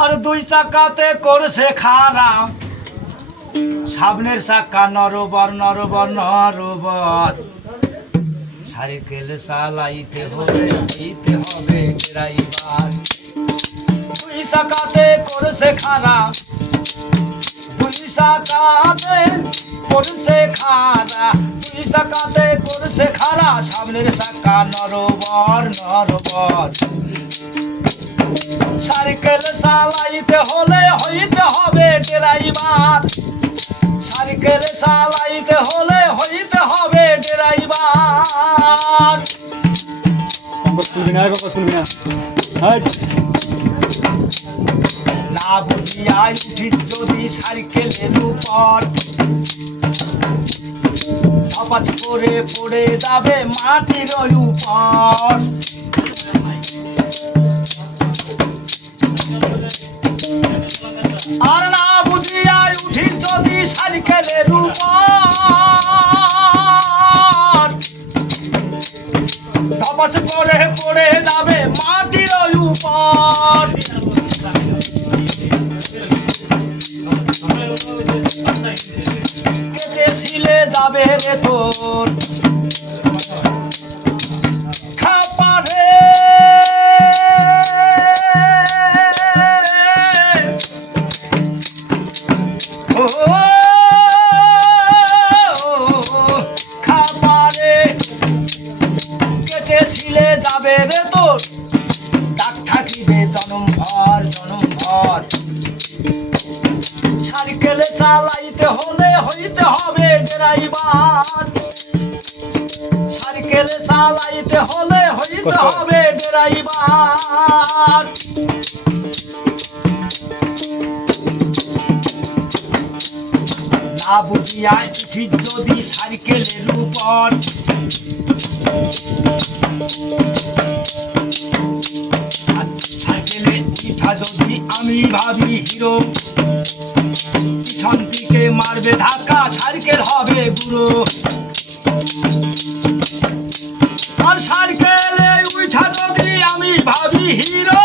আর দুই চাকাতে করছে খাড়া, সামনের চাকা নরবর নরবর নরবর। সাইকেল চালাইতে হলে হইতে হবে ড্রাইভার। দুই চাকাতে করছে খাড়া, দুই চাকাতে করছে খাড়া, দুই চাকাতে করছে খাড়া, সামনের চাকা নরবর নরবর। সাইকেল চালাইতে হলে হইতে হবে ড্রাইভার, সাইকেল চালাইতে হলে হইতে হবে ড্রাইভার। না বুঝিয়া উঠিত যদি সাইকেলের উপর, ধপাস করে পড়ে যাবে মাটির উপর। আর না বুঝিয়া উঠিত যদি সাইকেলের উপর, ধপাস করে পড়ে যাবে মাটির উপর। কেটে ছিলে যাবে রে তোর খাপারে, ও খাপারে কেটে ছিলে যাবে রে তোর, দাগ থাকিবে জনম ভর জনম ভর। সাইকেল চালাইতে হলে হইতে হবে ড্রাইভার, সাইকেল চালাইতে হলে হইতে হবে ড্রাইভার। না বুঝিয়া উঠি যদি সাইকেলের উপর, সাইকেলে উঠা যদি আমি ভাবি হিরো, পিছন দিকে মারবে ধাক্কা সাইকেল হবে বুড়ো। আর সাইকেলে উঠা যদি আমি ভাবি হিরো,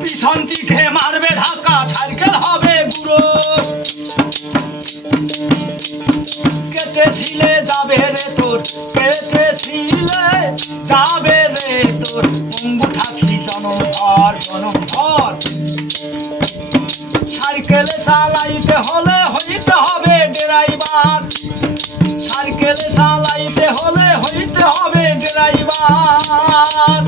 পিছন দিকে মারবে ধাক্কা সাইকেল হবে বুড়ো। কেটে ছিলে যাবে রে তোর, কেটে ছিলে যাবে রে তোর, পঙ্গু থাকি জনম ভর জনম ভর। সাইকেল চালাইতে হলে হইতে হবে ড্রাইভার, সাইকেল চালাইতে হলে হইতে হবে ড্রাইভার।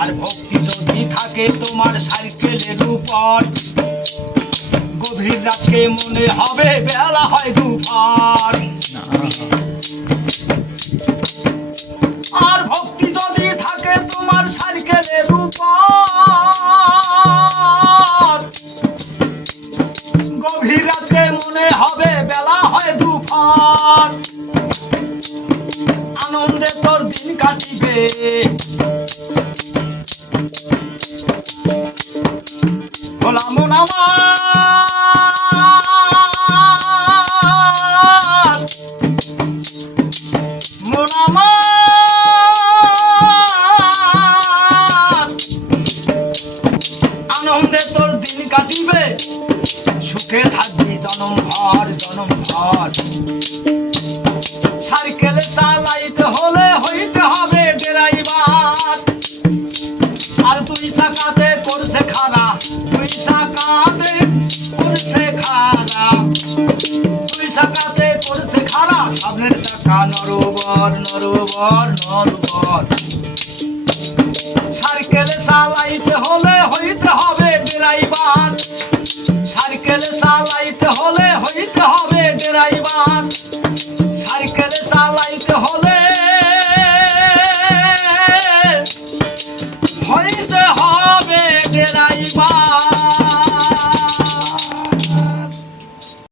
আর ভক্তি যদি থাকে তোমার সাইকেলের উপর, গভীর রাতে মনে হবে বেলা হয় দুপুর। আর ভক্তি যদি থাকে তোমার সাইকেলের উপর, গভীর রাতে মনে হবে বেলা হয় দুপুর। আনন্দে তোর দিন কাটিবে, ভোলা মন আমার, মন আমার। আনন্দে তোর দিন কাটিবে, সুখে থাকবি জনম ভর জনম ভর। সাইকেল চালাইতে হলে হইতে হবে ড্রাইভার, আর দুই চাকাতে করছে খাড়া, দুই চাকাতে করছে খাড়া, দুই চাকাতে করছে খাড়া, সামনের চাকা নরবর নরবর নরবর। সাইকেল চালাইতে হলে হইতে হবে ড্রাইভার, সাইকেল চালাইতে হলে হইতে হবে ড্রাইভার, সাইকেল চালাইতে হলে